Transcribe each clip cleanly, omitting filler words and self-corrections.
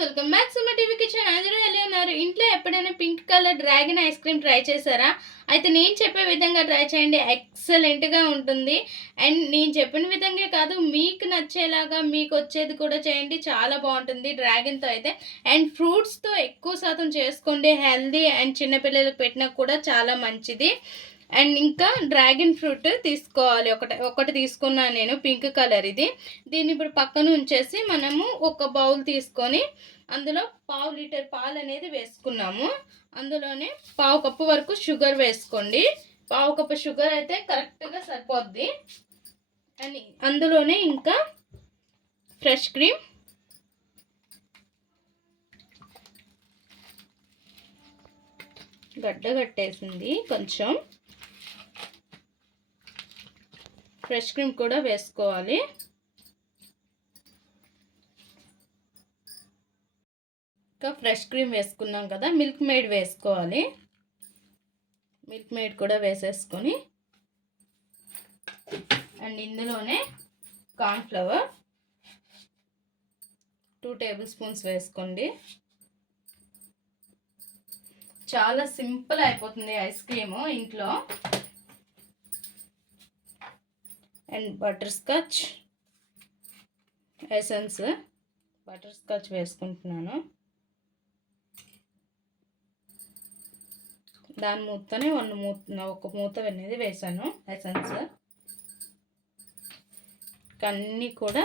Welcome back Suma TV kitchen. అందరూ ఎలా ఉన్నారు? ఇంట్లో ఎప్పుడైనా pink colour dragon ice cream try చేశారా? అయితే నేను చెప్పే విధంగా ట్రై చేయండి, ఎక్సలెంట్గా ఉంటుంది. అండ్ నేను చెప్పిన విధంగా కాదు, మీకు నచ్చేలాగా మీకు వచ్చేది కూడా చేయండి, చాలా బాగుంటుంది డ్రాగన్తో అయితే. అండ్ ఫ్రూట్స్తో ఎక్కువ శాతం చేసుకోండి, హెల్దీ అండ్ చిన్నపిల్లలకు పెట్టినా కూడా చాలా మంచిది. అండ్ ఇంకా డ్రాగన్ ఫ్రూట్ తీసుకోవాలి, ఒకటి తీసుకున్నాను నేను, పింక్ కలర్ ఇది. దీన్ని ఇప్పుడు పక్కన ఉంచేసి మనము ఒక బౌల్ తీసుకొని అందులో పావు లీటర్ పాలు అనేది వేసుకున్నాము. అందులోనే పావు కప్పు వరకు షుగర్ వేసుకోండి. పావు కప్పు షుగర్ అయితే కరెక్ట్గా సరిపోద్ది. అండ్ అందులోనే ఇంకా ఫ్రెష్ క్రీమ్, గడ్డ కట్టేసింది కొంచెం, ఫ్రెష్ క్రీమ్ కూడా వేసుకోవాలి. ఇంకా ఫ్రెష్ క్రీమ్ వేసుకున్నాం కదా, మిల్క్ మేడ్ వేసుకోవాలి. మిల్క్ మేడ్ కూడా వేసేసుకొని అండ్ ఇందులోనే కార్న్ఫ్లవర్ 2 టేబుల్ స్పూన్స్ వేసుకోండి. చాలా సింపుల్ అయిపోతుంది ఐస్ క్రీము ఇంట్లో. And butter scotch essence, butter scotch వేసుకుంటున్నాను. దాని మూతనే ఒక మూత అనేది వేసాను ఎసెన్స్. అన్నీ కూడా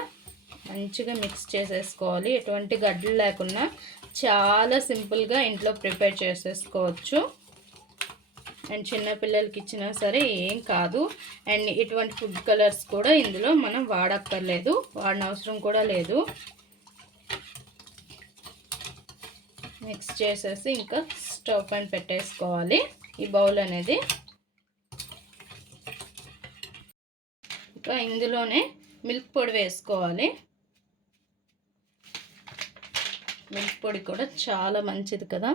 మంచిగా మిక్స్ చేసేసుకోవాలి, ఎటువంటి గడ్డలు లేకుండా. చాలా సింపుల్గా ఇంట్లో ప్రిపేర్ చేసేసుకోవచ్చు. అండ్ చిన్నపిల్లలకి ఇచ్చినా సరే ఏం కాదు. అండ్ ఇటువంటి ఫుడ్ కలర్స్ కూడా ఇందులో మనం వాడక్కర్లేదు, వాడిన అవసరం కూడా లేదు. మిక్స్ చేసేసి ఇంకా స్టవ్ పైన పెట్టేసుకోవాలి ఈ బౌల్ అనేది. ఇంకా ఇందులోనే మిల్క్ పొడి వేసుకోవాలి. మిల్క్ పొడి కూడా చాలా మంచిది కదా,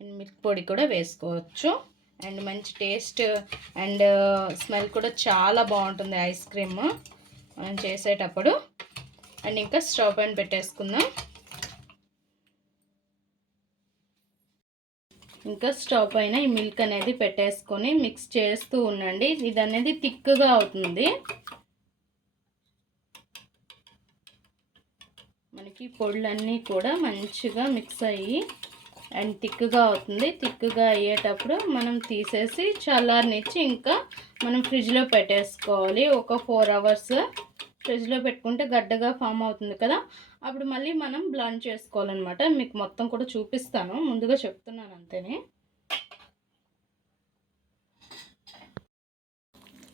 అండ్ మిల్క్ పొడి కూడా వేసుకోవచ్చు. అండ్ మంచి టేస్ట్ అండ్ స్మెల్ కూడా చాలా బాగుంటుంది ఐస్ క్రీమ్ మనం చేసేటప్పుడు. అండ్ ఇంకా స్టవ్ పైన పెట్టేసుకుందాం. ఇంకా స్టవ్ పైన ఈ మిల్క్ అనేది పెట్టేసుకొని మిక్స్ చేస్తూ ఉండండి. ఇది అనేది థిక్గా అవుతుంది. మనకి పొడులన్నీ కూడా మంచిగా మిక్స్ అయ్యి అండ్ థిక్గా అవుతుంది. థిక్గా అయ్యేటప్పుడు మనం తీసేసి చల్లారనిచ్చి ఇంకా మనం ఫ్రిడ్జ్లో పెట్టేసుకోవాలి. ఒక 4 అవర్స్ ఫ్రిడ్జ్లో పెట్టుకుంటే గడ్డగా ఫామ్ అవుతుంది కదా, అప్పుడు మళ్ళీ మనం బ్లెండ్ చేసుకోవాలన్నమాట. మీకు మొత్తం కూడా చూపిస్తాను, ముందుగా చెప్తున్నాను అంతేనే.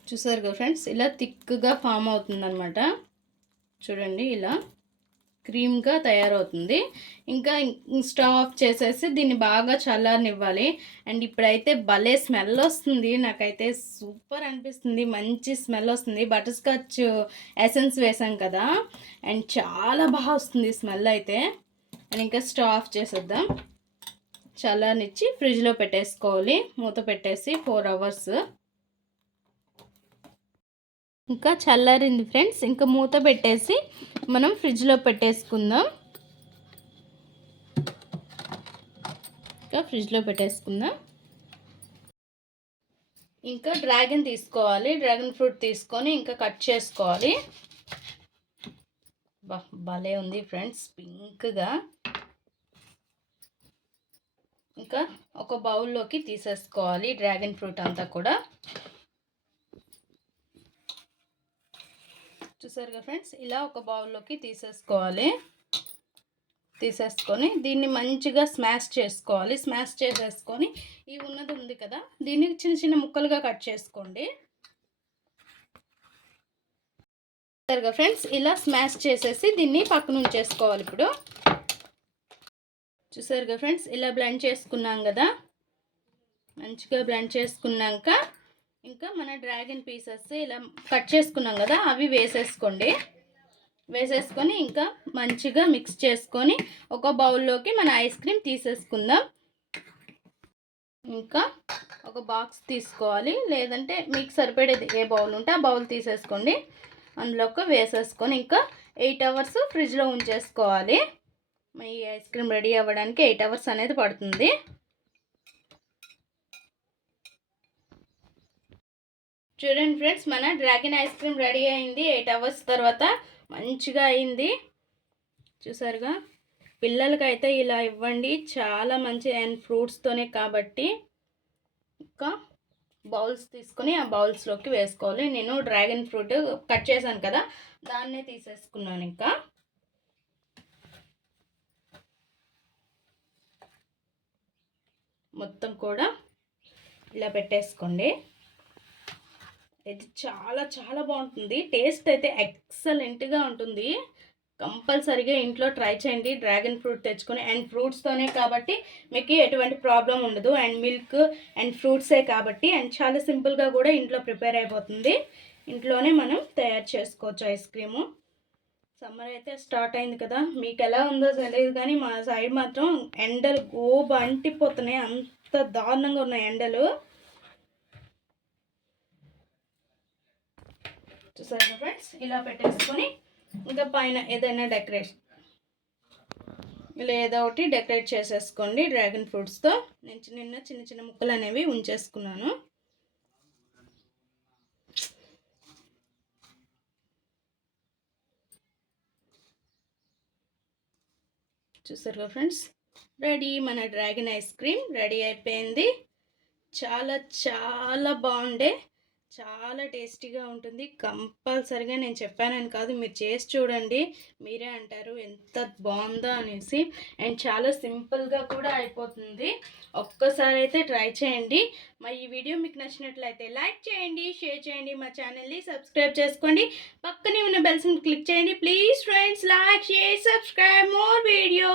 చూసారు కదా ఫ్రెండ్స్, ఇలా థిక్గా ఫామ్ అవుతుందన్నమాట. చూడండి, ఇలా క్రీమ్గా తయారవుతుంది. ఇంకా స్టవ్ ఆఫ్ చేసేసి దీన్ని బాగా చల్లారనివ్వాలి. అండ్ ఇప్పుడైతే భలే స్మెల్ వస్తుంది, నాకైతే సూపర్ అనిపిస్తుంది, మంచి స్మెల్ వస్తుంది. బటర్ స్కాచ్ ఎసెన్స్ వేసాం కదా, అండ్ చాలా బాగా వస్తుంది స్మెల్ అయితే. అండ్ ఇంకా స్టవ్ ఆఫ్ చేసేద్దాం. చల్లారనిచ్చి ఫ్రిడ్జ్లో పెట్టేసుకోవాలి, మూత పెట్టేసి 4 అవర్స్. ఇంకా చల్లారింది ఫ్రెండ్స్, ఇంకా మూత పెట్టేసి మనం ఫ్రిడ్జ్లో పెట్టేసుకుందాం. ఇంకా ఫ్రిడ్జ్లో పెట్టేసుకుందాం. ఇంకా డ్రాగన్ తీసుకోవాలి, డ్రాగన్ ఫ్రూట్ తీసుకొని ఇంకా కట్ చేసుకోవాలి. భలే ఉంది ఫ్రెండ్స్, పింక్గా. ఇంకా ఒక బౌల్లోకి తీసేసుకోవాలి డ్రాగన్ ఫ్రూట్ అంతా కూడా. చూసారు కదా ఫ్రెండ్స్, ఇలా ఒక బౌల్లోకి తీసేసుకోవాలి. తీసేసుకొని దీన్ని మంచిగా స్మాష్ చేసుకోవాలి. స్మాష్ చేసేసుకొని ఈ ఉన్నది ఉంది కదా, దీన్ని చిన్న చిన్న ముక్కలుగా కట్ చేసుకోండి. చూసారు కదా ఫ్రెండ్స్, ఇలా స్మాష్ చేసేసి దీన్ని పక్కన ఉంచేసుకోవాలి. ఇప్పుడు చూసారు కదా ఫ్రెండ్స్, ఇలా బ్లెండ్ చేసుకున్నాం కదా, మంచిగా బ్లెండ్ చేసుకున్నాక ఇంకా మన డ్రాగన్ పీసెస్ ఇలా కట్ చేసుకున్నాం కదా, అవి వేసేసుకోండి. వేసేసుకొని ఇంకా మంచిగా మిక్స్ చేసుకొని ఒక బౌల్లోకి మన ఐస్ క్రీమ్ తీసేసుకుందాం. ఇంకా ఒక బాక్స్ తీసుకోవాలి, లేదంటే మీకు సరిపడేది ఏ బౌల్ ఉంటే ఆ బౌల్ తీసేసుకోండి. అందులోకి వేసేసుకొని ఇంకా 8 అవర్స్ ఫ్రిడ్జ్లో ఉంచేసుకోవాలి. ఈ ఐస్ క్రీమ్ రెడీ అవ్వడానికి 8 అవర్స్ అనేది పడుతుంది. చూడండి ఫ్రెండ్స్, మన డ్రాగన్ ఐస్ క్రీమ్ రెడీ అయింది. 8 అవర్స్ తర్వాత మంచిగా అయింది. చూసారుగా, పిల్లలకైతే ఇలా ఇవ్వండి, చాలా మంచి. అండ్ ఫ్రూట్స్తోనే కాబట్టి ఇంకా బౌల్స్ తీసుకొని ఆ బౌల్స్లోకి వేసుకోవాలి. నేను డ్రాగన్ ఫ్రూట్ కట్ చేశాను కదా, దాన్నే తీసేసుకున్నాను. ఇంకా మొత్తం కూడా ఇలా పెట్టేసుకోండి. ఇది చాలా చాలా బాగుంటుంది. టేస్ట్ అయితే ఎక్సలెంట్గా ఉంటుంది. కంపల్సరీగా ఇంట్లో ట్రై చేయండి డ్రాగన్ ఫ్రూట్ తెచ్చుకొని. అండ్ ఫ్రూట్స్తోనే కాబట్టి మీకు ఎటువంటి ప్రాబ్లం ఉండదు. అండ్ మిల్క్ అండ్ ఫ్రూట్సే కాబట్టి అండ్ చాలా సింపుల్గా కూడా ఇంట్లో ప్రిపేర్ అయిపోతుంది. ఇంట్లోనే మనం తయారు చేసుకోవచ్చు ఐస్ క్రీము. సమ్మర్ అయితే స్టార్ట్ అయింది కదా, మీకు ఎలా ఉందో తెలియదు కానీ మా సైడ్ మాత్రం ఎండలు గోబ అంటిపోతున్నాయి. అంత దారుణంగా ఉన్నాయి ఎండలు. చూసారా ఫ్రెండ్స్, ఇలా పెట్టేసుకొని ఇంకా పైన ఏదైనా డెకరేషన్ ఇలా ఏదో ఒకటి డెకరేట్ చేసేసుకోండి డ్రాగన్ ఫ్రూట్స్తో. నేను చిన్న చిన్న ముక్కలు అనేవి ఉంచేసుకున్నాను. చూసారుగా ఫ్రెండ్స్, రెడీ, మన డ్రాగన్ ఐస్ క్రీమ్ రెడీ అయిపోయింది. చాలా చాలా బాగుండే, చాలా టేస్టీగా ఉంటుంది. కంపల్సరిగా నేను చెప్పానని కాదు, మీరు చేసి చూడండి, మీరే అంటారు ఎంత బాగుందో అనేసి. అండ్ చాలా సింపుల్గా కూడా అయిపోతుంది. ఒక్కసారి అయితే ట్రై చేయండి. మా ఈ వీడియో మీకు నచ్చినట్లయితే లైక్ చేయండి, షేర్ చేయండి, మా ఛానల్ని సబ్స్క్రైబ్ చేసుకోండి, పక్కనే ఉన్న బెల్స్ని క్లిక్ చేయండి. Please friends, like, share, subscribe more video.